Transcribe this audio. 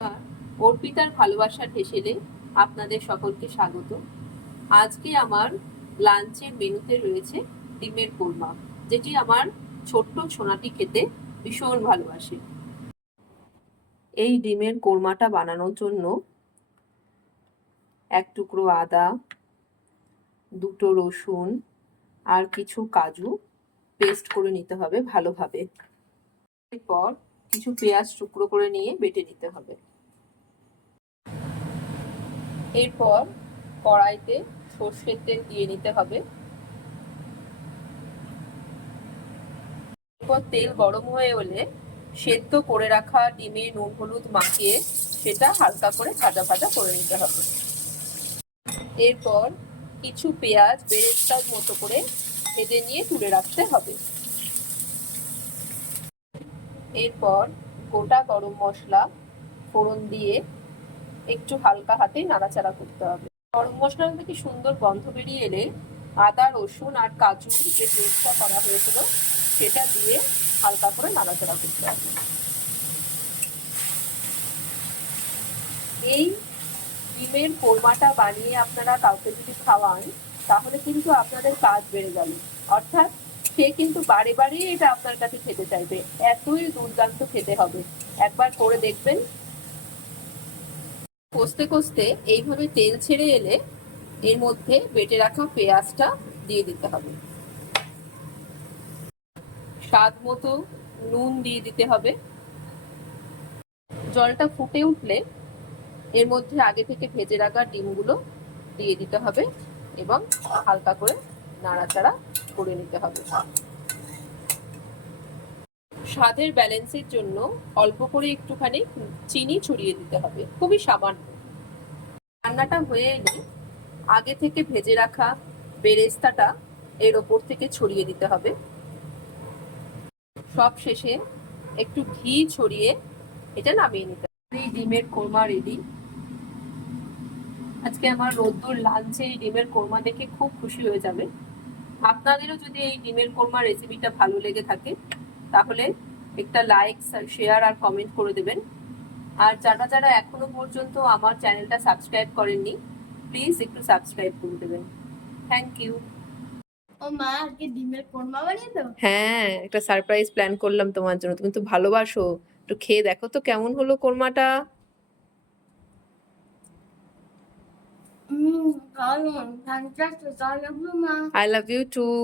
নমস্কার, অর্পিতার ভালোবাসার হেসেলে আপনাদের সকলকে স্বাগত। আজকে আমার লাঞ্চের মেনুতে রয়েছে ডিমের কোরমা, যেটি আমার ছোট্ট সোনাটি খেতে ভীষণ ভালোবাসে। এই ডিমের কোরমাটা বানানোর জন্য এক টুকরো আদা, দুটো রসুন আর কিছু কাজু পেস্ট করে নিতে হবে ভালোভাবে। এরপর কিছু পেঁয়াজ টুকরো করে নিয়ে বেটে নিতে হবে। এরপর কড়াইতে সর্ষের তেল দিয়ে নিতে হবে। এরপর তেল গরম হয়ে এলে সেদ্ধ করে রাখা ডিমে নুন হলুদ মাখিয়ে সেটা হালকা করে ভাজা ভাজা করে নিতে হবে। এরপর কিছু পেঁয়াজ বেরেস্তার মতো করে ভেজে নিয়ে তুলে রাখতে হবে। এরপর গোটা গরম মশলা ফোড়ন দিয়ে একটু হালকা হাতে নাড়াচাড়া করতে হবে। গরম মশলা থেকে সুন্দর গন্ধ বেরিয়ে এলে আদা রসুন আর কাজুর যে পেস্টটা করা হয়েছিল সেটা দিয়ে হালকা করে নাড়াচাড়া করতে হবে। এই ডিমের কোরমাটা বানিয়ে আপনারা কাউকে যদি খাওয়ান তাহলে কিন্তু আপনাদের কাজ বেড়ে গেল, অর্থাৎ সে কিন্তু বারে বারে এটা আপনার কাছে খেতে চাইবে, এতই দুর্দান্ত খেতে হবে। একবার করে দেখবেন। কষতে কষতে এইভাবে তেল ছেড়ে এলে এর মধ্যে বেটে রাখা পেঁয়াজটা দিয়ে দিতে হবে। স্বাদ মতো নুন দিয়ে দিতে হবে। জলটা ফুটে উঠলে এর মধ্যে আগে থেকে ভেজে রাখা ডিমগুলো দিয়ে দিতে হবে এবং হালকা করে নাড়াচাড়া করে নিতে হবে। স্বাদের ব্যালেন্সের জন্য অল্প করে একটুখানি চিনি ছড়িয়ে দিতে হবে, খুবই সামান্য। রান্নাটা হয়ে এলে আগে থেকে ভেজে রাখা বেরেস্তাটা এর ওপর থেকে ছড়িয়ে দিতে হবে। সব শেষে একটু ঘি ছড়িয়ে এটা নামিয়ে নিতে হবে। এই ডিমের কোরমা রেডি। আজকে আমার রোদ্দুর লাঞ্চে এই ডিমের কোরমা দেখে খুব খুশি হয়ে যাবে। আপনাদেরও যদি এই ডিমের কোরমা রেসিপিটা ভালো লেগে থাকে তাহলে একটা লাইক, শেয়ার আর কমেন্ট করে দেবেন। আর যারা যারা এখনো পর্যন্ত আমার চ্যানেলটা সাবস্ক্রাইব করেননি প্লিজ একটু সাবস্ক্রাইব করে দেবেন। Thank you. ও মা, আজকে ডিমের কোরমা বানিয়েছো? হ্যাঁ, একটা সারপ্রাইজ প্ল্যান করলাম তোমার জন্য, তুমি তো ভালোবাসো। একটু খেয়ে দেখো তো কেমন হলো কোরমাটা। ভালো, ফ্যান্টাস্টিক। আই লাভ ইউ মা। I love you too.